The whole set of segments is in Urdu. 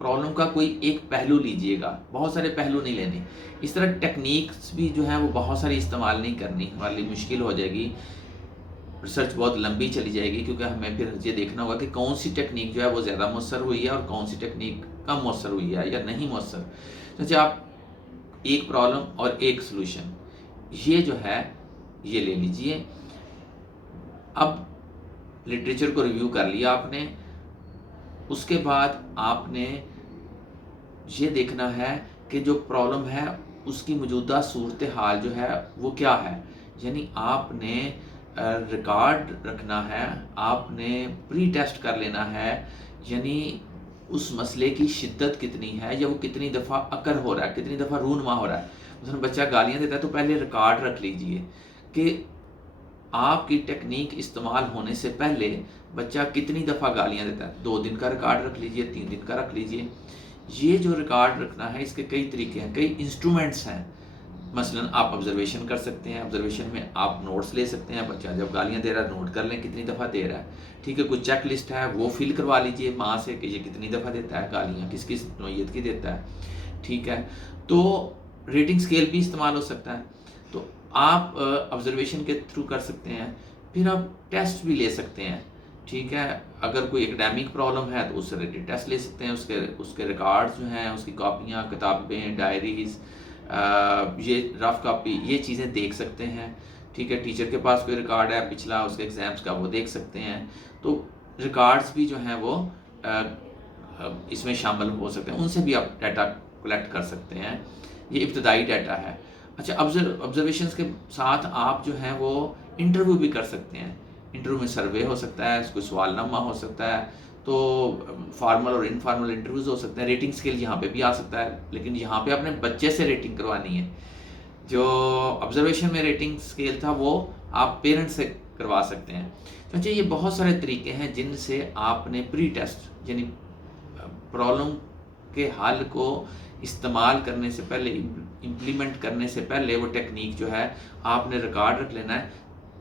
پرابلم کا کوئی ایک پہلو لیجئے گا، بہت سارے پہلو نہیں لینے. اس طرح ٹیکنیکس بھی جو ہیں وہ بہت ساری استعمال نہیں کرنی، ہمارے لیے مشکل ہو جائے گی، ریسرچ بہت لمبی چلی جائے گی، کیونکہ ہمیں پھر یہ دیکھنا ہوگا کہ کون سی ٹیکنیک جو ہے وہ زیادہ مؤثر ہوئی ہے اور کون سی ٹیکنیک کم مؤثر ہوئی ہے یا نہیں مؤثر. چنانچہ آپ ایک پرابلم اور ایک سلوشن یہ جو ہے یہ لے لیجئے. اب لٹریچر کو ریویو کر لیا آپ نے، اس کے بعد آپ نے یہ دیکھنا ہے کہ جو پرابلم ہے اس کی موجودہ صورتحال جو ہے وہ کیا ہے. یعنی آپ نے ریکارڈ رکھنا ہے، آپ نے پری ٹیسٹ کر لینا ہے، یعنی اس مسئلے کی شدت کتنی ہے یا وہ کتنی دفعہ اکر ہو رہا ہے، کتنی دفعہ رونما ہو رہا ہے. مثلا بچہ گالیاں دیتا ہے تو پہلے ریکارڈ رکھ لیجئے کہ آپ کی ٹیکنیک استعمال ہونے سے پہلے بچہ کتنی دفعہ گالیاں دیتا ہے. 2 دن کا ریکارڈ رکھ لیجئے، 3 دن کا رکھ لیجئے. یہ جو ریکارڈ رکھنا ہے اس کے کئی طریقے ہیں، کئی انسٹرومنٹس ہیں. مثلا آپ آبزرویشن کر سکتے ہیں، آبزرویشن میں آپ نوٹس لے سکتے ہیں. بچہ جب گالیاں دے رہا ہے نوٹ کر لیں کتنی دفعہ دے رہا ہے. ٹھیک ہے، کوئی چیک لسٹ ہے وہ فل کروا لیجئے ماں سے کہ یہ کتنی دفعہ دیتا ہے گالیاں، کس کس نوعیت کی دیتا ہے. ٹھیک ہے، تو ریٹنگ اسکیل بھی استعمال ہو سکتا ہے. تو آپ آبزرویشن کے تھرو کر سکتے ہیں. پھر آپ ٹیسٹ بھی لے سکتے ہیں. ٹھیک ہے، اگر کوئی اکیڈیمک پرابلم ہے تو اس سے ریلیٹڈ ٹیسٹ لے سکتے ہیں. اس کے ریکارڈز جو ہیں، اس کی کاپیاں، کتابیں، ڈائریز، یہ رف کاپی، یہ چیزیں دیکھ سکتے ہیں. ٹھیک ہے، ٹیچر کے پاس کوئی ریکارڈ ہے پچھلا اس کے ایگزامس کا وہ دیکھ سکتے ہیں. تو ریکارڈز بھی جو ہیں وہ اس میں شامل ہو سکتے ہیں، ان سے بھی آپ ڈیٹا کلیکٹ کر سکتے ہیں. یہ ابتدائی ڈیٹا ہے. اچھا، آبزرویشنس کے ساتھ آپ جو ہیں وہ انٹرویو بھی کر سکتے ہیں. انٹرویو میں سروے ہو سکتا ہے، کوئی سوال نامہ ہو سکتا ہے، تو فارمل اور انفارمل انٹرویوز ہو سکتے ہیں. ریٹنگ اسکیل یہاں پہ بھی آ سکتا ہے، لیکن یہاں پہ اپنے بچے سے ریٹنگ کروانی ہے. جو آبزرویشن میں ریٹنگ اسکیل تھا وہ آپ پیرنٹ سے کروا سکتے ہیں. چنانچہ یہ بہت سارے طریقے ہیں جن سے آپ نے پری ٹیسٹ یعنی پرابلم کے حل کو استعمال کرنے سے پہلے، امپلیمنٹ کرنے سے پہلے وہ ٹیکنیک جو ہے آپ نے ریکارڈ رکھ لینا ہے.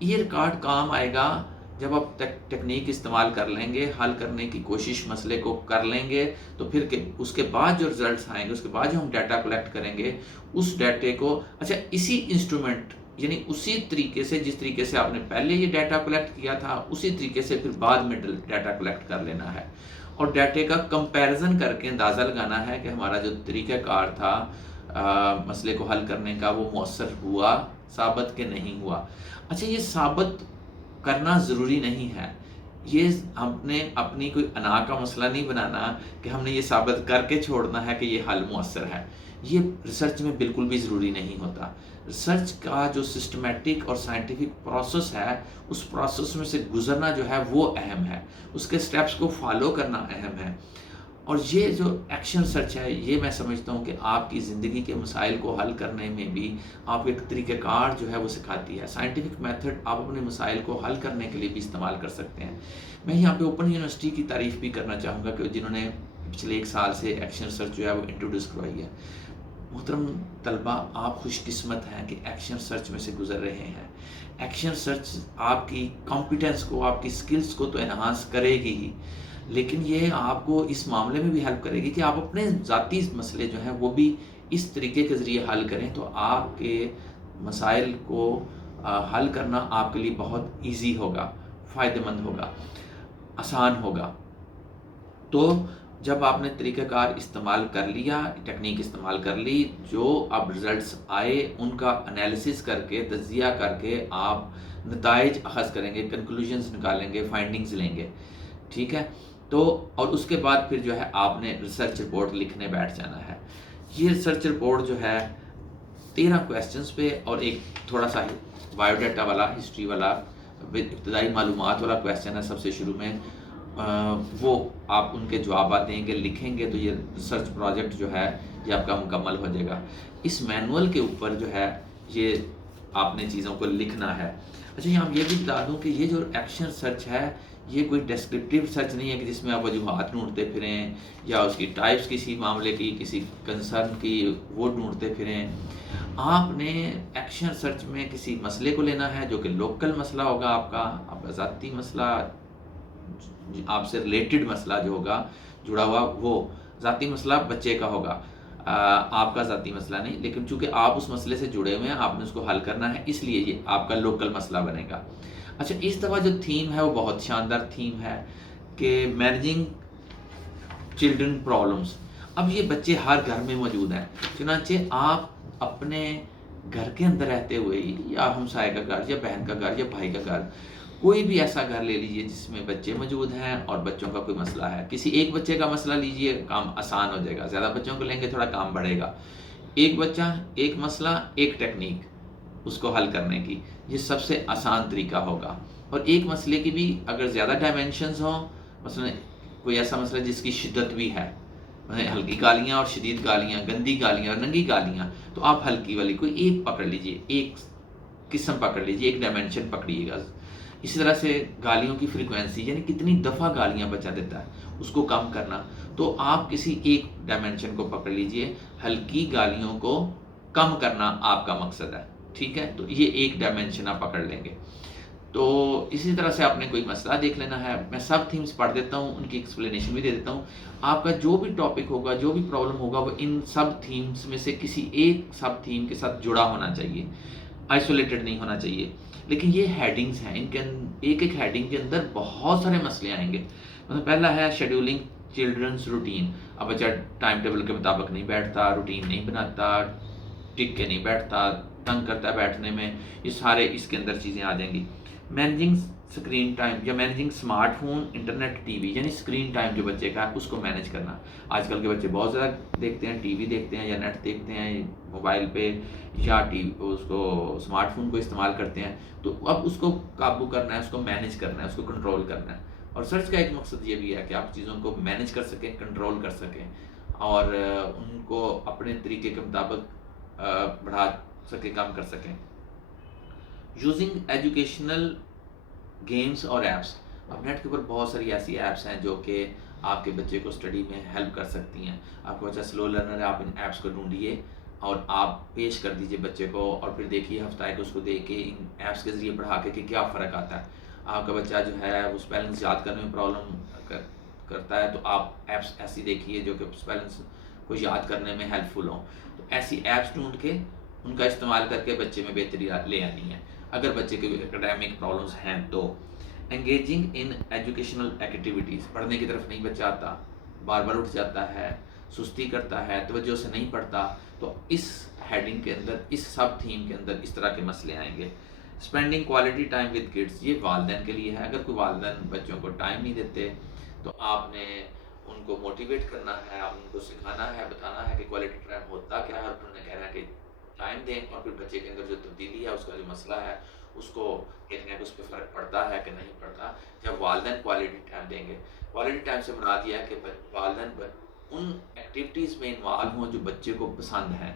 یہ ریکارڈ کام آئے گا جب آپ ٹیکنیک استعمال کر لیں گے، حل کرنے کی کوشش مسئلے کو کر لیں گے، تو پھر اس کے بعد جو رزلٹس آئیں گے، اس کے بعد جو ہم ڈیٹا کلیکٹ کریں گے، اس ڈیٹے کو اسی انسٹرومنٹ یعنی اسی طریقے سے جس طریقے سے آپ نے پہلے یہ ڈیٹا کلیکٹ کیا تھا اسی طریقے سے پھر بعد میں ڈیٹا کلیکٹ کر لینا ہے، اور ڈیٹے کا کمپیریزن کر کے اندازہ لگانا ہے کہ ہمارا جو طریقہ کار تھا مسئلے کو حل کرنے کا وہ مؤثر ہوا ثابت کہ نہیں ہوا. اچھا، یہ ثابت کرنا ضروری نہیں ہے، یہ ہم نے اپنی کوئی انا کا مسئلہ نہیں بنانا کہ ہم نے یہ ثابت کر کے چھوڑنا ہے کہ یہ حل مؤثر ہے. یہ ریسرچ میں بالکل بھی ضروری نہیں ہوتا. ریسرچ کا جو سسٹمیٹک اور سائنٹیفک پروسیس ہے، اس پروسیس میں سے گزرنا جو ہے وہ اہم ہے، اس کے سٹیپس کو فالو کرنا اہم ہے. اور یہ جو ایکشن سرچ ہے، یہ میں سمجھتا ہوں کہ آپ کی زندگی کے مسائل کو حل کرنے میں بھی آپ ایک طریقہ کار جو ہے وہ سکھاتی ہے. سائنٹیفک میتھڈ آپ اپنے مسائل کو حل کرنے کے لیے بھی استعمال کر سکتے ہیں. میں یہاں پہ اوپن یونیورسٹی کی تعریف بھی کرنا چاہوں گا کہ جنہوں نے پچھلے 1 سال سے ایکشن سرچ جو ہے وہ انٹروڈیوس کروائی ہے. محترم طلبہ، آپ خوش قسمت ہیں کہ ایکشن سرچ میں سے گزر رہے ہیں. ایکشن سرچ آپ کی کمپیٹنس کو، آپ کی سکلز کو تو انہانس کرے گی ہی، لیکن یہ آپ کو اس معاملے میں بھی ہیلپ کرے گی کہ آپ اپنے ذاتی مسئلے جو ہیں وہ بھی اس طریقے کے ذریعے حل کریں، تو آپ کے مسائل کو حل کرنا آپ کے لیے بہت ایزی ہوگا، فائدہ مند ہوگا، آسان ہوگا. تو جب آپ نے طریقہ کار استعمال کر لیا، ٹیکنیک استعمال کر لی، جو اب رزلٹس آئے ان کا انالیسس کر کے، تجزیہ کر کے آپ نتائج اخذ کریں گے، کنکلوژنز نکالیں گے، فائنڈنگز لیں گے. ٹھیک ہے، تو اور اس کے بعد پھر جو ہے آپ نے ریسرچ رپورٹ لکھنے بیٹھ جانا ہے. یہ ریسرچ رپورٹ جو ہے 13 کویسچنز پہ اور ایک تھوڑا سا بایو ڈیٹا والا، ہسٹری والا، ابتدائی معلومات والا کویسچن ہے سب سے شروع میں. وہ آپ ان کے جوابات دیں گے، لکھیں گے، تو یہ ریسرچ پروجیکٹ جو ہے یہ آپ کا مکمل ہو جائے گا. اس مینول کے اوپر جو ہے یہ آپ نے چیزوں کو لکھنا ہے. اچھا، یہاں یہ بھی بتا دوں کہ یہ جو ایکشن سرچ ہے یہ کوئی ڈسکرپٹیو سرچ نہیں ہے کہ جس میں آپ وجوہات ڈھونڈتے پھریں یا اس کی ٹائپس کسی معاملے کی، کسی کنسرن کی وہ ڈھونڈتے پھریں. آپ نے ایکشن سرچ میں کسی مسئلے کو لینا ہے جو کہ لوکل مسئلہ ہوگا، آپ کا ذاتی مسئلہ، آپ سے ریلیٹڈ مسئلہ جو ہوگا جڑا ہوا، وہ ذاتی مسئلہ بچے کا ہوگا، آپ کا ذاتی مسئلہ نہیں، لیکن چونکہ آپ اس مسئلے سے جڑے ہوئے ہیں، آپ نے اس کو حل کرنا ہے، اس لیے یہ آپ کا لوکل مسئلہ بنے گا۔ اچھا، اس دفعہ جو تھیم ہے وہ بہت شاندار تھیم ہے کہ مینیجنگ چلڈرن پرابلمس۔ اب یہ بچے ہر گھر میں موجود ہیں، چنانچہ آپ اپنے گھر کے اندر رہتے ہوئے یا ہمسائے کا گھر یا بہن کا گھر یا بھائی کا گھر، کوئی بھی ایسا گھر لے لیجئے جس میں بچے موجود ہیں اور بچوں کا کوئی مسئلہ ہے، کسی ایک بچے کا مسئلہ لیجئے، کام آسان ہو جائے گا، زیادہ بچوں کو لیں گے تھوڑا کام بڑھے گا۔ ایک بچہ، ایک مسئلہ، ایک ٹیکنیک اس کو حل کرنے کی، یہ سب سے آسان طریقہ ہوگا۔ اور ایک مسئلے کی بھی اگر زیادہ ڈائمینشنز ہوں، مثلا کوئی ایسا مسئلہ جس کی شدت بھی ہے، ہلکی گالیاں اور شدید گالیاں، گندی گالیاں اور ننگی گالیاں، تو آپ ہلکی والی کوئی ایک پکڑ لیجئے، ایک قسم پکڑ لیجئے، ایک ڈائمینشن پکڑیے گا۔ اسی طرح سے گالیوں کی فریکوینسی، یعنی کتنی دفعہ گالیاں بچہ دیتا ہے، اس کو کم کرنا، تو آپ کسی ایک ڈائمینشن کو پکڑ لیجئے، ہلکی گالیوں کو کم کرنا آپ کا مقصد ہے، ٹھیک ہے؟ تو یہ ایک ڈائمینشن آپ پکڑ لیں گے۔ تو اسی طرح سے آپ نے کوئی مسئلہ دیکھ لینا ہے، میں سب تھیمز پڑھ دیتا ہوں، ان کی ایکسپلینیشن بھی دے دیتا ہوں۔ آپ کا جو بھی ٹاپک ہوگا، جو بھی پرابلم ہوگا، وہ ان سب تھیمز میں سے کسی ایک سب تھیم کے ساتھ جڑا ہونا چاہیے، آئسولیٹڈ نہیں ہونا چاہیے۔ لیکن یہ ہیڈنگز ہیں، ان کے ایک ایک ہیڈنگ کے اندر بہت سارے مسئلے آئیں گے۔ مثلا پہلا ہے شیڈولنگ چلڈرنس روٹین۔ اب بچہ ٹائم ٹیبل کے مطابق نہیں بیٹھتا، روٹین نہیں بناتا، ٹک کے نہیں بیٹھتا، تنگ کرتا ہے بیٹھنے میں، یہ سارے اس کے اندر چیزیں آ جائیں گی۔ مینیجنگ اسکرین ٹائم یا managing smart phone, internet, T V, یعنی اسکرین ٹائم جو بچے کا ہے اس کو مینیج کرنا۔ آج کل کے بچے بہت زیادہ دیکھتے ہیں، ٹی وی دیکھتے ہیں یا نیٹ دیکھتے ہیں موبائل پہ، یا اس کو اسمارٹ فون کو استعمال کرتے ہیں، تو اب اس کو قابو کرنا ہے، اس کو مینیج کرنا ہے، اس کو کنٹرول کرنا ہے۔ اور سرچ کا ایک مقصد یہ بھی ہے کہ آپ چیزوں کو مینیج کر سکیں، کنٹرول کر سکیں، اور ان کو اپنے طریقے کے مطابق بڑھا سکیں، کم کر سکیں۔ یوزنگ ایجوکیشنل گیمز اور ایپس۔ اب نیٹ کے اوپر بہت ساری ایسی ایپس ہیں جو کہ آپ کے بچے کو اسٹڈی میں ہیلپ کر سکتی ہیں۔ آپ کا بچہ سلو لرنر ہے، آپ ان ایپس کو ڈھونڈیے اور آپ پیش کر دیجئے بچے کو، اور پھر دیکھیے ہفتہ ایک اس کو دے کے ان ایپس کے ذریعے پڑھا کے کہ کیا فرق آتا ہے۔ آپ کا بچہ جو ہے وہ اسپیلنگس یاد کرنے میں پرابلم کرتا ہے، تو آپ ایپس ایسی دیکھیے جو کہ اسپیلنگس کو یاد کرنے میں ہیلپ فل ہوں، تو ایسی ایپس ڈھونڈ کے ان کا استعمال کر کے بچے میں بہتری لے آنی ہے، اگر بچے کے اکیڈیمک پرابلمس ہیں تو۔ Engaging in educational activities. پڑھنے کی طرف نہیں بچہ آتا، بار بار اٹھ جاتا ہے، سستی کرتا ہے، توجہ سے نہیں پڑھتا، تو اس ہیڈنگ کے اندر، اس سب تھیم کے اندر اس طرح کے مسئلے آئیں گے۔ Spending quality time with kids, یہ والدین کے لیے ہے۔ اگر کوئی والدین بچوں کو ٹائم نہیں دیتے تو آپ نے ان کو موٹیویٹ کرنا ہے، آپ ان کو سکھانا ہے، بتانا ہے کہ کوالٹی ٹائم ہوتا کیا ہے، اور انہوں نے کہنا ہے کہ ٹائم دیں، اور پھر بچے کے اندر جو تبدیلی ہے، اس کا جو مسئلہ ہے، اس کو دیکھنے کہ اس پہ فرق پڑتا ہے کہ نہیں پڑتا، جب والدین کوالٹی ٹائم دیں گے۔ کوالٹی ٹائم سے مراد یہ ہے کہ والدین ان ایکٹیویٹیز میں انوالو ہوں جو بچے کو پسند ہیں،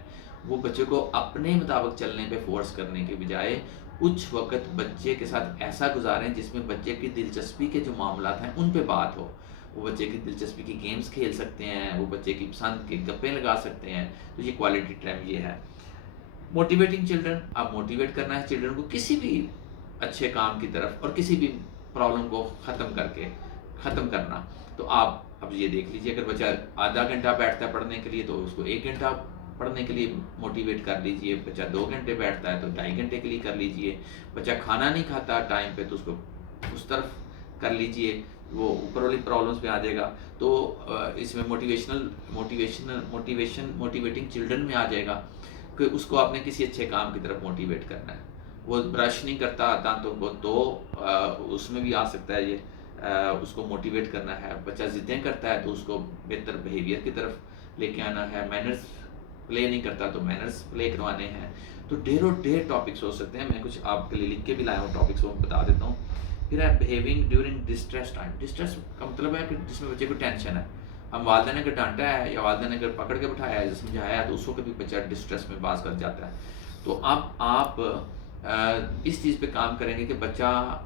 وہ بچے کو اپنے مطابق چلنے پہ فورس کرنے کے بجائے کچھ وقت بچے کے ساتھ ایسا گزاریں جس میں بچے کی دلچسپی کے جو معاملات ہیں ان پہ بات ہو۔ وہ بچے کی دلچسپی کی گیمز کھیل سکتے ہیں، وہ بچے کی پسند کے گپیں لگا سکتے ہیں، تو یہ کوالٹی ٹائم یہ ہے۔ موٹیویٹنگ چلڈرن، آپ موٹیویٹ کرنا ہے چلڈرن کو کسی بھی اچھے کام کی طرف، اور کسی بھی پرابلم کو ختم کرنا۔ تو آپ اب یہ دیکھ لیجئے، اگر بچہ آدھا گھنٹہ بیٹھتا ہے پڑھنے کے لیے تو اس کو 1 گھنٹہ پڑھنے کے لیے موٹیویٹ کر لیجئے۔ بچہ 2 گھنٹے بیٹھتا ہے تو 2.5 گھنٹے کے لیے کر لیجئے۔ بچہ کھانا نہیں کھاتا ٹائم پہ تو اس کو اس طرف کر لیجئے، وہ اوپر والی پرابلمس پہ آ جائے گا۔ تو اس میں موٹیویٹنگ چلڈرن میں آ جائے گا کہ اس کو آپ نے کسی اچھے کام کی طرف موٹیویٹ کرنا ہے۔ وہ برش نہیں کرتا دانتوں کو تو اس میں بھی آ سکتا ہے یہ، اس کو موٹیویٹ کرنا ہے۔ بچہ ضدیں کرتا ہے تو اس کو بہتر بیہیویئر کی طرف لے کے آنا ہے۔ مینرز پلے نہیں کرتا تو مینرز پلے کروانے ہیں۔ تو ڈھیر ٹاپکس ہو سکتے ہیں، میں کچھ آپ کے لیے لکھ کے بھی لایا ہوں ٹاپکس، وہ بتا دیتا ہوں۔ پھر ہے behaving during distress time. Distress کا مطلب ہے کہ جس میں بچے کو ٹینشن ہے، ہم والدین نے اگر ڈانٹا ہے یا والدین نے اگر پکڑ کے بٹھایا ہے، سمجھایا ہے، تو اس وقت بھی بچہ ڈسٹریس میں باز کر جاتا ہے۔ تو اب آپ اس چیز پہ کام کریں گے کہ بچہ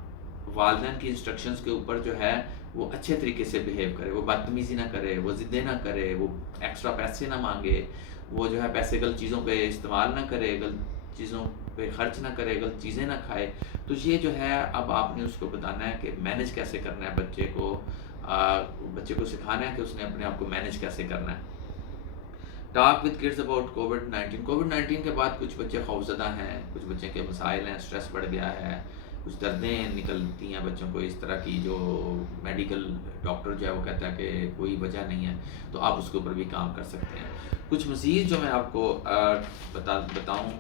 والدین کی انسٹرکشنز کے اوپر جو ہے وہ اچھے طریقے سے بیہیو کرے، وہ بدتمیزی نہ کرے، وہ ضدیں نہ کرے، وہ ایکسٹرا پیسے نہ مانگے، وہ جو ہے پیسے غلط چیزوں پہ استعمال نہ کرے، غلط چیزوں پہ خرچ نہ کرے، غلط چیزیں نہ کھائے۔ تو یہ جو ہے اب آپ نے اس کو بتانا ہے کہ مینیج کیسے کرنا ہے بچے کو بچے کو سکھانا ہے کہ اس نے اپنے آپ کو مینیج کیسے کرنا ہے. Talk with kids about COVID-19 کے بعد کچھ بچے خوفزدہ ہیں، کچھ بچے کے مسائل ہیں، سٹریس بڑھ گیا ہے، کچھ دردیں نکلتی ہیں بچوں کو اس طرح کی جو میڈیکل ڈاکٹر جو ہے وہ کہتا ہے کہ کوئی وجہ نہیں ہے، تو آپ اس کے اوپر بھی کام کر سکتے ہیں. کچھ مزید جو میں آپ کو بتاؤں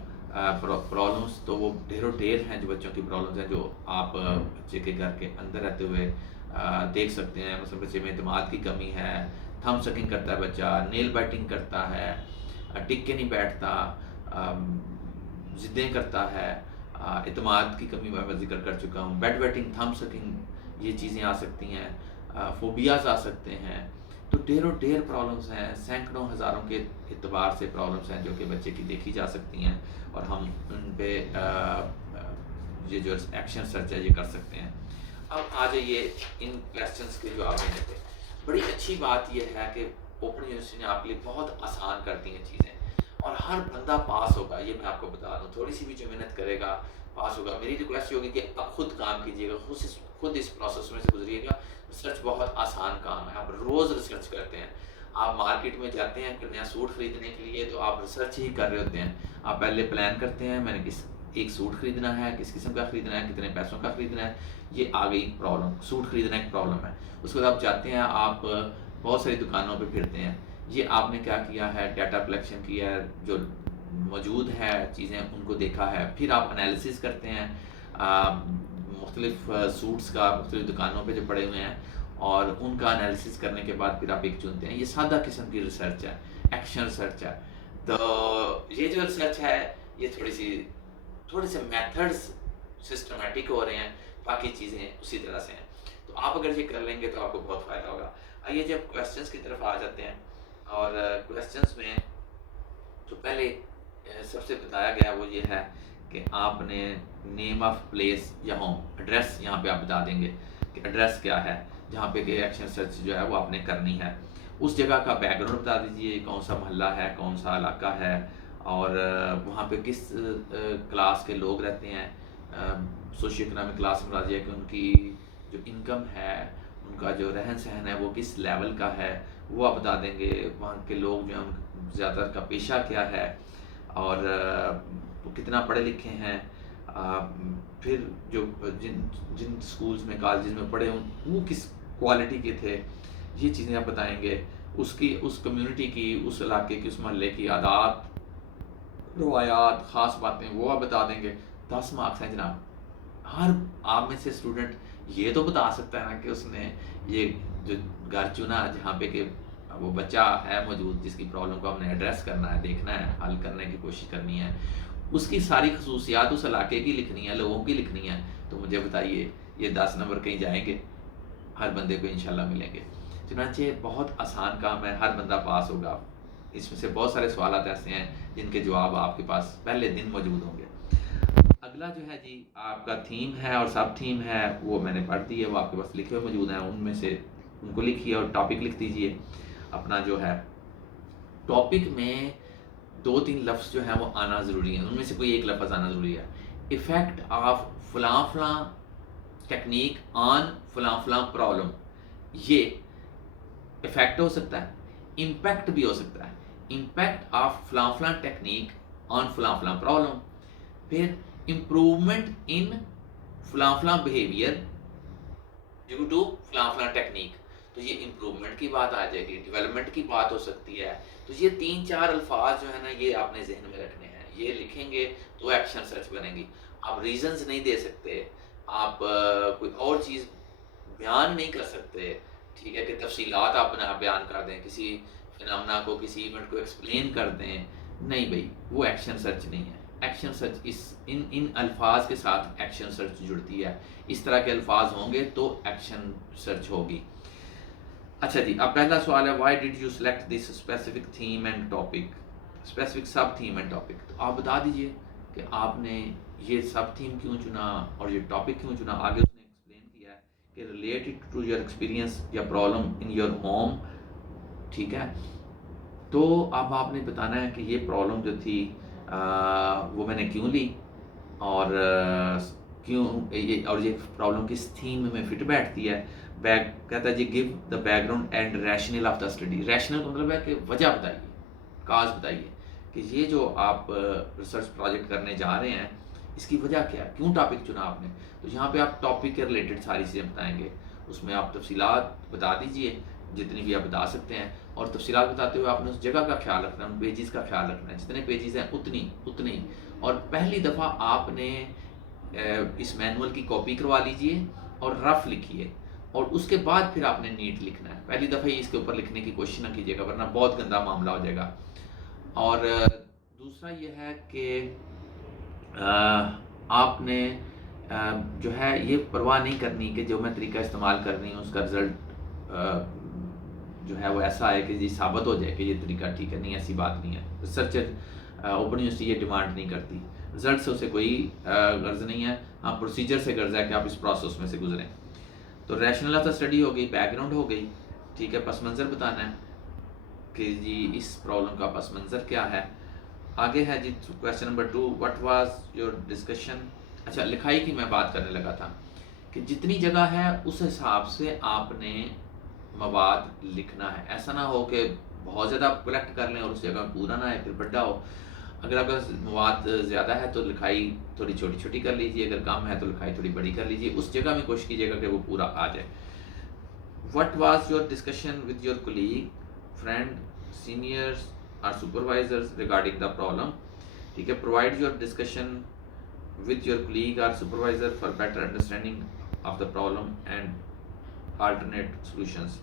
پرابلمس، تو وہ ڈھیر و ڈھیر ہیں جو بچوں کی پرابلمس ہیں جو آپ بچے کے گھر کے اندر رہتے ہوئے دیکھ سکتے ہیں. مثلا بچے میں اعتماد کی کمی ہے، تھم سکنگ کرتا ہے بچہ، نیل بائٹنگ کرتا ہے، ٹک کے نہیں بیٹھتا، ضدیں کرتا ہے، اعتماد کی کمی میں ذکر کر چکا ہوں، بیڈ ویٹنگ، تھم سکنگ، یہ چیزیں آ سکتی ہیں، فوبیاز آ سکتے ہیں. تو ڈھیر و ڈھیر پرابلمس ہیں، سینکڑوں ہزاروں کے اعتبار سے پرابلمس ہیں جو کہ بچے کی دیکھی جا سکتی ہیں، اور ہم ان پہ یہ جو ایکشن سرچ ہے یہ کر سکتے ہیں. اب آ جائیے ان کویسچنس کے جواب دینے پہ. بڑی اچھی بات یہ ہے کہ اوپن یونیورسٹی نے آپ کے لیے بہت آسان کر دی ہیں چیزیں، اور ہر بندہ پاس ہوگا، یہ میں آپ کو بتا دوں. تھوڑی سی بھی جو محنت کرے گا پاس ہوگا. میری ریکویسٹ یہ ہوگی کہ آپ خود کام کیجیے گا، خود اس پروسیس میں سے گزریے گا. ریسرچ بہت آسان کام ہے، آپ روز ریسرچ کرتے ہیں. آپ مارکیٹ میں جاتے ہیں کہ نیا سوٹ خریدنے کے لیے تو آپ ریسرچ ہی کر رہے ہوتے ہیں. آپ پہلے پلان کرتے ہیں میں نے ایک سوٹ خریدنا ہے، کس قسم کا خریدنا ہے، کتنے پیسوں کا خریدنا ہے. یہ آ گئی پرابلم، سوٹ خریدنا ایک پرابلم ہے. اس کے بعد آپ جاتے ہیں، آپ بہت ساری دکانوں پہ پھرتے ہیں. یہ آپ نے کیا کیا ہے، ڈیٹا کلیکشن کیا ہے، جو موجود ہے چیزیں ان کو دیکھا ہے. پھر آپ انالیسس کرتے ہیں مختلف سوٹس کا مختلف دکانوں پہ جو پڑے ہوئے ہیں، اور ان کا انالیسس کرنے کے بعد پھر آپ ایک چنتے ہیں. یہ سادہ قسم کی ریسرچ ہے، ایکشن ریسرچ ہے. تو یہ جو ریسرچ ہے یہ تھوڑے سے میتھڈز سسٹمیٹک ہو رہے ہیں، باقی چیزیں اسی طرح سے ہیں. تو آپ اگر یہ کر لیں گے تو آپ کو بہت فائدہ ہوگا. آئیے جب کویسچنس کی طرف آ جاتے ہیں، اور کویسچنس میں جو پہلے سب سے بتایا گیا وہ یہ ہے کہ آپ نے نیم آف پلیس یا ہوم ایڈریس یہاں پہ آپ بتا دیں گے کہ ایڈریس کیا ہے جہاں پہ کہ ایکشن سرچ جو ہے وہ آپ نے کرنی ہے. اس جگہ کا بیک گراؤنڈ بتا دیجئے، کون سا محلہ ہے، کون سا علاقہ ہے، اور وہاں پہ کس کلاس کے لوگ رہتے ہیں. سوشیو اکنامک کلاس مراد یہ ہے کہ ان کی جو انکم ہے، ان کا جو رہن سہن ہے وہ کس لیول کا ہے وہ آپ بتا دیں گے. وہاں کے لوگ جو ہیں زیادہ تر کا پیشہ کیا ہے، اور وہ کتنا پڑھے لکھے ہیں. پھر جو جن سکولز میں کالجز میں پڑھے ہوں وہ کس کوالٹی کے تھے، یہ چیزیں آپ بتائیں گے. اس کمیونٹی کی، اس علاقے کی، اس محلے کی عادات، روایات، خاص باتیں وہ آپ بتا دیں گے. 10 مارکس ہیں جناب. ہر آپ میں سے اسٹوڈنٹ یہ تو بتا سکتا ہے نا کہ اس نے یہ جو گھر چنا جہاں پہ کہ وہ بچہ ہے موجود جس کی پرابلم کو ہم نے ایڈریس کرنا ہے، دیکھنا ہے، حل کرنے کی کوشش کرنی ہے، اس کی ساری خصوصیات اس علاقے کی لکھنی ہے، لوگوں کی لکھنی ہے. تو مجھے بتائیے یہ 10 نمبر کہیں جائیں گے؟ ہر بندے کو انشاءاللہ ملیں گے. چنانچہ بہت آسان کام ہے، ہر بندہ پاس ہوگا. اس میں سے بہت سارے سوالات ایسے ہیں جن کے جواب آپ کے پاس پہلے دن موجود ہوں گے. اگلا جو ہے جی آپ کا تھیم ہے اور سب تھیم ہے، وہ میں نے پڑھ دی ہے، وہ آپ کے پاس لکھے ہوئے موجود ہیں. ان میں سے ان کو لکھیے اور ٹاپک لکھ دیجئے اپنا جو ہے. ٹاپک میں 2-3 لفظ جو ہیں وہ آنا ضروری ہیں، ان میں سے کوئی ایک لفظ آنا ضروری ہے. ایفیکٹ آف فلاں فلاں ٹیکنیک آن فلاں فلاں پرابلم. یہ ایفیکٹ ہو سکتا ہے، امپیکٹ بھی ہو سکتا ہے. امپیکٹ آف فلاں فلاں ٹیکنیک آن فلاں فلاں پرابلم. پھر امپروومنٹ ان فلاں فلاں بیہیویئر ڈیو ٹو فلاں فلاں ٹیکنیک. تو یہ امپروومنٹ کی بات آ جائے گی، ڈیولپمنٹ کی بات ہو سکتی ہے. تو یہ 3-4 الفاظ جو ہے نا یہ آپ نے ذہن میں رکھنے ہیں. یہ لکھیں گے تو ایکشن سرچ بنے گی. آپ ریزنز نہیں دے سکتے، آپ کوئی اور چیز بیان نہیں کر سکتے، ٹھیک ہے، کہ تفصیلات آپ بیان کر دیں، کسی فنامنا کو، کسی ایونٹ کو ایکسپلین کر دیں. نہیں بھائی، وہ ایکشن سرچ نہیں ہے. ایکشن سرچ ان الفاظ کے ساتھ ایکشن سرچ جڑتی ہے. اس طرح کے الفاظ ہوں گے تو ایکشن سرچ ہوگی. اچھا جی، اب پہلا سوال ہے why did you select this specific theme and topic, specific sub theme and topic. تو آپ بتا دیجئے کہ آپ نے یہ سب تھیم کیوں چنا اور یہ ٹاپک کیوں چنا. آگے اس نے ایکسپلین کیا ہے کہ ریلیٹڈ ٹو یور ایکسپیرینس یا پرابلم ان یور ہوم. ٹھیک ہے، تو اب آپ نے بتانا ہے کہ یہ پرابلم جو تھی وہ میں نے کیوں لی، اور کیوں اور یہ پرابلم کس تھیم میں فٹ بیٹھتی ہے. کہتا ہے جی give the background and rationale of the study. Rationale کا مطلب ہے کہ وجہ بتائیے، کاز بتائیے کہ یہ جو آپ ریسرچ پروجیکٹ کرنے جا رہے ہیں اس کی وجہ کیا ہے، کیوں ٹاپک چنا آپ نے. تو یہاں پہ آپ ٹاپک کے ریلیٹڈ ساری چیزیں بتائیں گے، اس میں آپ تفصیلات بتا دیجئے جتنی بھی آپ بتا سکتے ہیں، اور تفصیلات بتاتے ہوئے آپ نے اس جگہ کا خیال رکھنا ہے، ان پیجز کا خیال رکھنا ہے، جتنے پیجز ہیں اتنی ہی. اور پہلی دفعہ آپ نے اس مینول کی کاپی کروا لیجئے اور رف لکھیے، اور اس کے بعد پھر آپ نے نیٹ لکھنا ہے. پہلی دفعہ ہی اس کے اوپر لکھنے کی کوشش نہ کیجیے گا ورنہ بہت گندا معاملہ ہو جائے گا. اور دوسرا یہ ہے کہ آپ نے جو ہے یہ پرواہ نہیں کرنی کہ جو میں طریقہ استعمال کر رہی ہوں اس کا رزلٹ جو ہے وہ ایسا ہے کہ یہ ثابت ہو جائے کہ یہ طریقہ ٹھیک ہے. نہیں، ایسی بات نہیں ہے. ریسرچر اوپن یونیورسٹی یہ ڈیمانڈ نہیں کرتی، رزلٹ سے اسے کوئی غرض نہیں ہے. ہاں، پروسیجر سے غرض ہے کہ آپ اس پروسیس میں سے گزریں. تو ریشنل آف دا اسٹڈی ہو گئی، بیک گراؤنڈ ہو گئی، ٹھیک ہے. پس منظر بتانا ہے کہ جی اس پرابلم کا پس منظر کیا ہے. آگے ہے جی question number 2، what was your discussion. اچھا، لکھائی کی میں بات کرنے لگا تھا کہ جتنی جگہ ہے اس حساب سے آپ نے مواد لکھنا ہے. ایسا نہ ہو کہ بہت زیادہ آپ کلیکٹ کر لیں اور اس جگہ پورا نہ ہے، پھر بڑا ہو. اگر آپ کا مواد زیادہ ہے تو لکھائی تھوڑی چھوٹی چھوٹی کر لیجیے، اگر کم ہے تو لکھائی تھوڑی بڑی کر لیجیے. اس جگہ میں کوشش کیجیے گا کہ وہ پورا آ جائے. What was your discussion with your colleague, friend, seniors اور سپروائزرز ریگارڈنگ دا پرابلم. ٹھیک ہے. Provide your discussion with your colleague اور supervisor for better understanding of the problem and alternate solutions.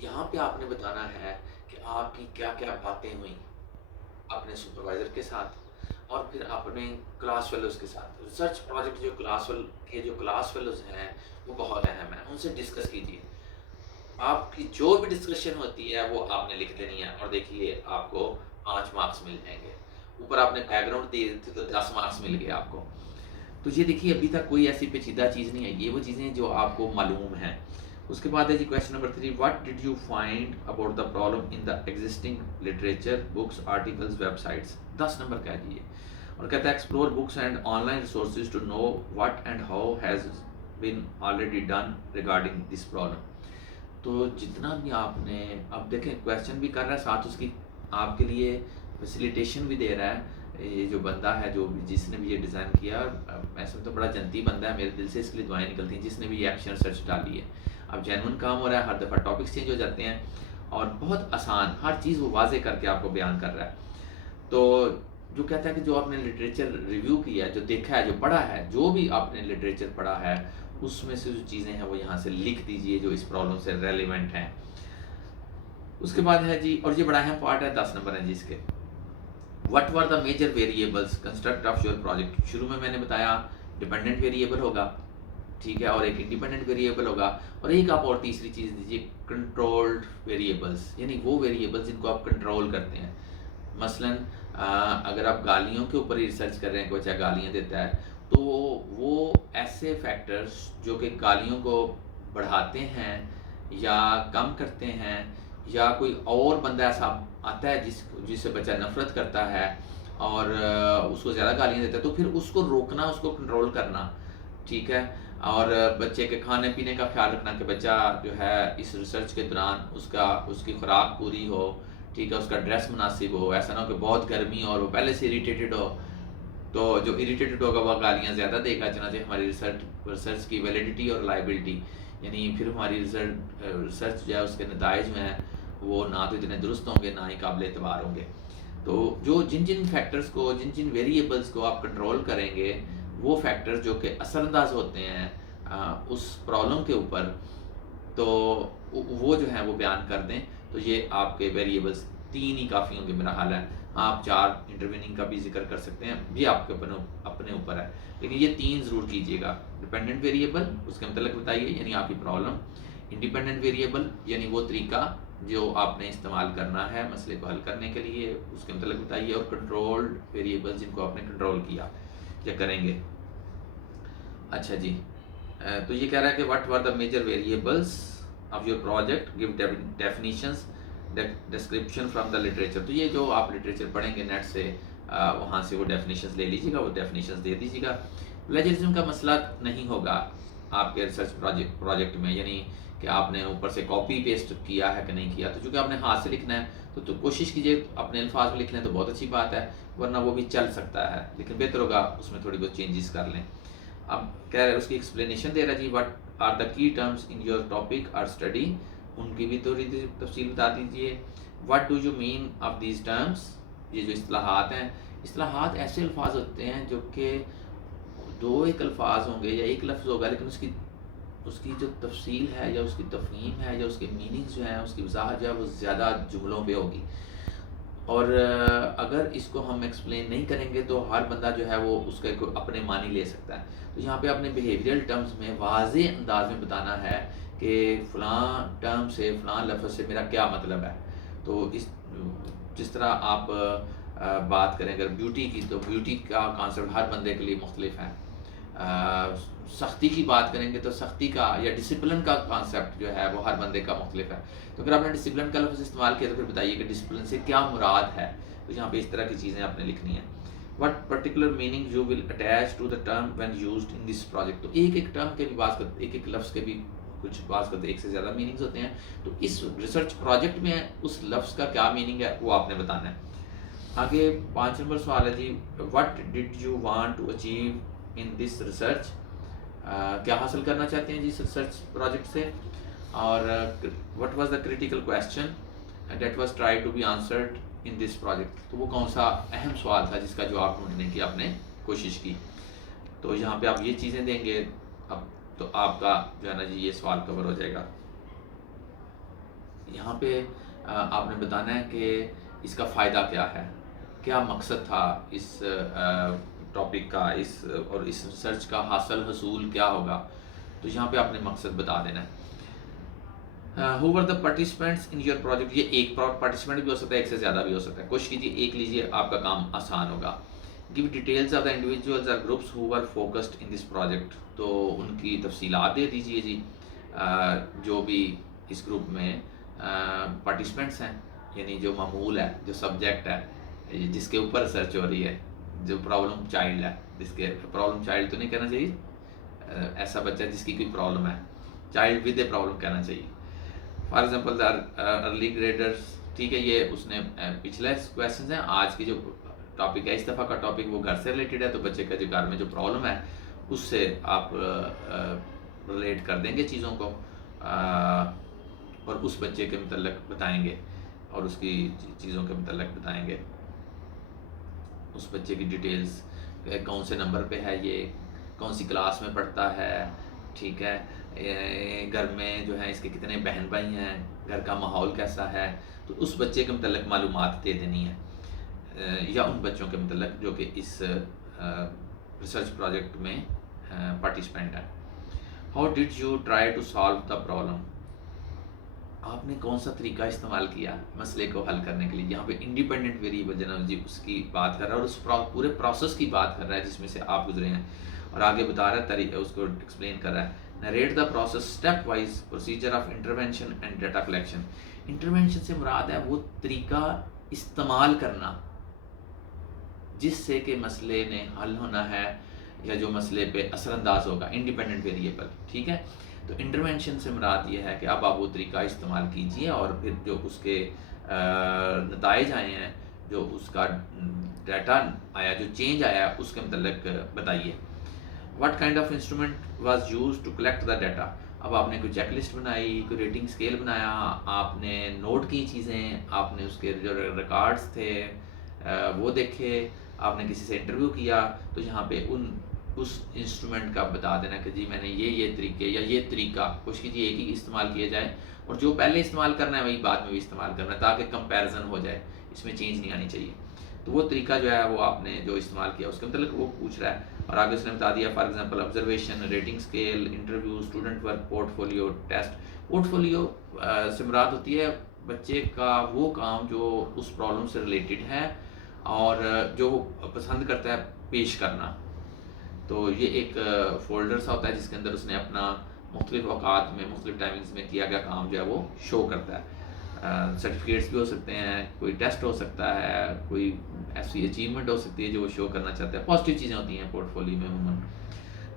یہاں پہ آپ نے بتانا ہے کہ آپ کی کیا کیا باتیں ہوئیں اپنے سپروائزر کے ساتھ اور پھر اپنے کلاس فیلوز کے ساتھ. ریسرچ پروجیکٹ جو کلاس فیلوز ہیں وہ بہت اہم ہیں، ان سے ڈسکس کیجیے. آپ کی جو بھی ڈسکشن ہوتی ہے وہ آپ نے لکھ دینی ہے، اور دیکھیے آپ کو 5 مارکس مل جائیں گے. اوپر آپ نے بیک گراؤنڈ دیے تھے تو 10 مارکس مل گئے آپ کو. تو یہ دیکھیے ابھی تک کوئی ایسی پیچیدہ چیز نہیں ہے، یہ وہ چیزیں جو آپ کو معلوم ہیں. اس کے بعد ہے جی question number 3، what did you find about the problem in the existing literature, books, articles, websites. 10 number کہہ دیجیے. اور کہتا ہے explore books and online resources to know what and how has been already done regarding this problem. تو جتنا بھی آپ نے، اب دیکھیں کویسچن بھی کر رہا ہے ساتھ اس کی آپ کے لیے فیسیلیٹیشن بھی دے رہا ہے. یہ جو بندہ ہے جس نے بھی یہ ڈیزائن کیا، ایسے تو بڑا جنتی بندہ ہے، میرے دل سے اس کے لیے دعائیں نکلتی ہیں جس نے بھی یہ ایکشن ریسرچ ڈالی ہے. اب جینون کام ہو رہا ہے، ہر دفعہ ٹاپکس چینج ہو جاتے ہیں اور بہت آسان ہر چیز وہ واضح کر کے آپ کو بیان کر رہا ہے. تو جو کہتا ہے کہ جو آپ نے لٹریچر ریویو کیا ہے، جو دیکھا ہے، جو پڑھا ہے، جو بھی آپ نے لٹریچر پڑھا ہے اس میں سے جو چیزیں ہیں وہ یہاں سے لکھ دیجئے جو اس پرابلم سے ریلیونٹ ہیں. اس کے بعد ہے جی، اور یہ بڑا اہم پارٹ ہے، 10 نمبر ہے جی اس کے. What are the major variables construct of your project. شروع میں نے بتایا ڈیپینڈنٹ ویریبل ہوگا، ٹھیک ہے، اور ایک انڈیپینڈنٹ ویریبل ہوگا، اور ایک آپ اور تیسری چیز دیجیے کنٹرولڈ ویریبلس، یعنی وہ ویریبلس جن کو آپ کنٹرول کرتے ہیں. مثلاً اگر آپ گالیوں کے اوپر ہی ریسرچ کر رہے ہیں کہ بچہ گالیاں دیتا ہے تو وہ ایسے فیکٹرز جو کہ گالیوں کو بڑھاتے ہیں یا کم کرتے ہیں، یا کوئی اور بندہ ایسا آتا ہے جس سے بچہ نفرت کرتا ہے اور اس کو زیادہ گالیاں دیتا ہے، تو پھر اس کو روکنا، اس کو کنٹرول کرنا، ٹھیک ہے. اور بچے کے کھانے پینے کا خیال رکھنا کہ بچہ جو ہے اس ریسرچ کے دوران اس کی خوراک پوری ہو، ٹھیک ہے، اس کا ڈریس مناسب ہو، ایسا نہ ہو کہ بہت گرمی اور وہ پہلے سے اریٹیٹڈ ہو، تو جو اریٹیٹڈ ہوگا وہ گالیاں زیادہ دے گا. چنانچہ ہماری ریسرچ کی ویلیڈیٹی اور لائبلٹی، یعنی پھر ہماری ریسرچ جو ہے اس کے نتائج میں ہے وہ نہ تو اتنے درست ہوں گے، نہ ہی قابل اعتبار ہوں گے. تو جن فیکٹرز کو، جن ویریبلز کو آپ کنٹرول کریں گے، وہ فیکٹرز جو کہ اثر انداز ہوتے ہیں اس پرابلم کے اوپر، تو وہ جو ہیں وہ بیان کر دیں. تو یہ آپ کے ویریبلز 3 ہی کافی ہوں گے میرا حال ہے. آپ 4 انٹرویننگ کا بھی ذکر کر سکتے ہیں، یہ آپ کے اپنے اوپر ہے، لیکن یہ 3 ضرور کیجیے گا. ڈیپینڈنٹ ویریبل، اس کے متعلق بتائیے یعنی آپ کی پرابلم. انڈیپینڈنٹ ویریبل یعنی وہ طریقہ جو آپ نے استعمال کرنا ہے مسئلے کو حل کرنے کے لیے، اس کے متعلق بتائیے. اور کنٹرولڈ ویریبل جن کو آپ نے کنٹرول کیا یا کریں گے. اچھا جی، تو یہ کہہ رہا ہے کہ what are the major variables of your project, give definitions, description from the literature. تو یہ جو آپ لٹریچر پڑھیں گے نیٹ سے، وہاں سے وہ ڈیفینیشنز لے لیجیے گا، وہ ڈیفینیشنز دے دیجیے گا. پلیجرزم کا مسئلہ نہیں ہوگا، آپ کے ریسرچ پروجیکٹ میں، یعنی کہ آپ نے اوپر سے کاپی پیسٹ کیا ہے کہ نہیں کیا. تو چونکہ آپ نے ہاتھ سے لکھنا ہے تو کوشش کیجیے اپنے الفاظ میں لکھ لیں تو بہت اچھی بات ہے، ورنہ وہ بھی چل سکتا ہے، لیکن بہتر ہوگا اس میں تھوڑی بہت چینجز کر لیں. اب کہہ رہے اس کی ایکسپلینیشن دے رہا جی، وٹ آر دا کی ٹرمز ان یور ٹاپک اور اسٹڈی، ان کی بھی تھوڑی تفصیل بتا دیجیے. What do you mean of these terms, یہ جو اصطلاحات ہیں، اصطلاحات ایسے الفاظ ہوتے ہیں جو کہ دو ایک الفاظ ہوں گے یا ایک لفظ ہوگا، لیکن اس کی جو تفصیل ہے یا اس کی تفہیم ہے یا اس کے میننگز جو ہیں، اس کی وضاحت جو ہے وہ زیادہ جملوں پہ ہوگی. اور اگر اس کو ہم ایکسپلین نہیں کریں گے تو ہر بندہ جو ہے وہ اس کے اپنے معنی لے سکتا ہے. تو یہاں پہ اپنے بیہیویئرل ٹرمز میں واضح انداز میں بتانا ہے کہ فلاں ٹرم سے، فلاں لفظ سے میرا کیا مطلب ہے. تو جس طرح آپ بات کریں اگر بیوٹی کی، تو بیوٹی کا کانسیپٹ ہر بندے کے لیے مختلف ہے. سختی کی بات کریں گے تو سختی کا یا ڈسپلن کا کانسیپٹ جو ہے وہ ہر بندے کا مختلف ہے. تو اگر آپ نے ڈسپلن کا لفظ استعمال کیا تو پھر بتائیے کہ ڈسپلن سے کیا مراد ہے. تو یہاں پہ اس طرح کی چیزیں آپ نے لکھنی ہیں. What particular meaning you will attach to the term when used in this project. تو ایک ٹرم کے بھی بات کرتے، ایک لفظ کے بھی کچھ بات کرتے ایک سے زیادہ میننگز ہوتے ہیں. تو اس ریسرچ پروجیکٹ میں اس لفظ کا کیا میننگ ہے وہ آپ نے بتانا ہے. آگے 5 نمبر سوال ہے جی، what did you want to achieve in this research, کیا حاصل کرنا چاہتے ہیں جی اس ریسرچ پروجیکٹ سے. اور what was the critical question that was try to be answered in this project. تو وہ کون سا اہم سوال تھا جس کا جواب ڈھونڈنے کی آپ نے کوشش کی. تو یہاں پہ آپ یہ چیزیں دیں گے اب تو آپ کا جو ہے نا جی یہ سوال کور ہو جائے گا. یہاں پہ آپ نے بتانا ہے کہ اس کا فائدہ کیا ہے، کیا مقصد تھا اس ٹاپک کا، اور اس ریسرچ کا حصول کیا ہوگا. تو یہاں پہ آپ نے مقصد بتا دینا ہے. Who were the participants in your project. یہ ایک پارٹیسپینٹ بھی ہو سکتا ہے، ایک سے زیادہ بھی ہو سکتا ہے. کوشش کیجیے ایک لیجیے، آپ کا کام آسان ہوگا. Give details of the individuals اور groups who were focused in this project. تو ان کی تفصیلات دے دیجیے جی، جو بھی اس گروپ میں پارٹیسپینٹس ہیں، یعنی جو معمول ہے، جو سبجیکٹ ہے جس کے اوپر ریسرچ ہو رہی ہے، جو پرابلم چائلڈ ہے، جس کے پرابلم چائلڈ تو نہیں کہنا چاہیے، ایسا بچہ جس کی کوئی پرابلم ہے، چائلڈ ود اے پرابلم کہنا چاہیے. For example early graders. ٹھیک ہے، یہ اس نے پچھلے کویشچنز ہیں. آج کی جو ٹاپک ہے، اس دفعہ کا ٹاپک وہ گھر سے ریلیٹڈ ہے. تو بچے کا جو گھر میں جو پرابلم ہے اس سے آپ ریلیٹ کر دیں گے چیزوں کو، اور اس بچے کے متعلق بتائیں گے اور اس کی چیزوں کے متعلق بتائیں گے. اس بچے کی ڈیٹیلز، کون سے نمبر پہ ہے، یہ کون سی کلاس میں پڑھتا ہے، ٹھیک ہے، گھر میں جو ہے اس کے کتنے بہن بھائی ہیں، گھر کا ماحول کیسا ہے. تو اس بچے کے متعلق معلومات دے دینی ہے، یا ان بچوں کے متعلق جو کہ اس ریسرچ پروجیکٹ میں پارٹیسپینٹ ہے. How did you try to solve the problem. آپ نے کون سا طریقہ استعمال کیا مسئلے کو حل کرنے کے لیے. یہاں پہ انڈیپینڈنٹ ویریبل جناب جی اس کی بات کر رہا ہے اور اس پورے پروسیس کی بات کر رہا ہے جس میں سے آپ گزرے ہیں، اور آگے بتا رہا ہے طریقہ، اس کو ایکسپلین کر رہا ہے. Narrate the process step wise procedure of intervention and data collection. Intervention سے مراد ہے وہ طریقہ استعمال کرنا جس سے کہ مسئلے نے حل ہونا ہے یا جو مسئلے پہ اثر انداز ہوگا. انڈیپینڈنٹ ویریبل، ٹھیک ہے. تو انٹرونشن سے مراد یہ ہے کہ اب آپ وہ طریقہ استعمال کیجئے اور پھر جو اس کے نتائج آئے ہیں، جو اس کا ڈیٹا آیا، جو چینج آیا اس کے متعلق بتائیے. What kind of instrument was use to collect the data. اب آپ نے کوئی چیک لسٹ بنائی، کوئی ریٹنگ اسکیل بنایا، آپ نے نوٹ کی چیزیں، آپ نے اس کے جو ریکارڈز تھے وہ دیکھے، آپ نے کسی سے انٹرویو کیا. تو یہاں پہ اس انسٹرومنٹ کا بتا دینا کہ جی میں نے یہ طریقے یا یہ طریقہ، کوشش کیجیے ایک ہی استعمال کیا جائے، اور جو پہلے استعمال کرنا ہے وہی بعد میں بھی استعمال کرنا ہے تاکہ کمپیریزن ہو جائے، اس میں چینج نہیں آنی چاہیے. تو وہ طریقہ جو ہے وہ آپ نے جو استعمال کیا اس کے متعلق وہ پوچھ رہا ہے. اور آگے اس نے بتا دیا for example observation, rating scale, interview, student work, port folio, test. Port folio سے مراد ہوتی ہے بچے کا وہ کام جو اس پرابلم سے ریلیٹڈ ہے اور جو وہ پسند کرتا ہے پیش کرنا. تو یہ ایک فولڈر سا ہوتا ہے جس کے اندر اس نے اپنا مختلف اوقات میں، مختلف ٹائمنگز میں کیا گیا کام جو ہے وہ شو کرتا ہے. سرٹیفکیٹس بھی ہو سکتے ہیں، کوئی ٹیسٹ ہو سکتا ہے، کوئی ایسی اچیومنٹ ہو سکتی ہے جو وہ شو کرنا چاہتا ہے. پازیٹیو چیزیں ہوتی ہیں پورٹ فولیو میں عموماً.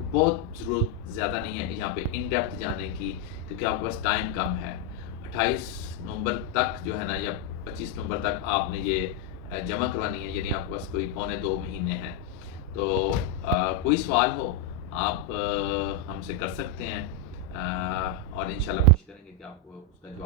بہت ضرورت زیادہ نہیں ہے یہاں پہ ان ڈیپتھ جانے کی، کیونکہ آپ کے پاس ٹائم کم ہے۔ 28 نومبر تک جو ہے نا، یا 25 نومبر تک آپ نے یہ جمع کروانی ہے، یعنی آپ کے پاس کوئی 1.25 مہینے ہیں۔ تو کوئی سوال ہو آپ ہم سے کر سکتے ہیں، اور انشاءاللہ کوشش کریں گے کہ آپ کو اس کا جواب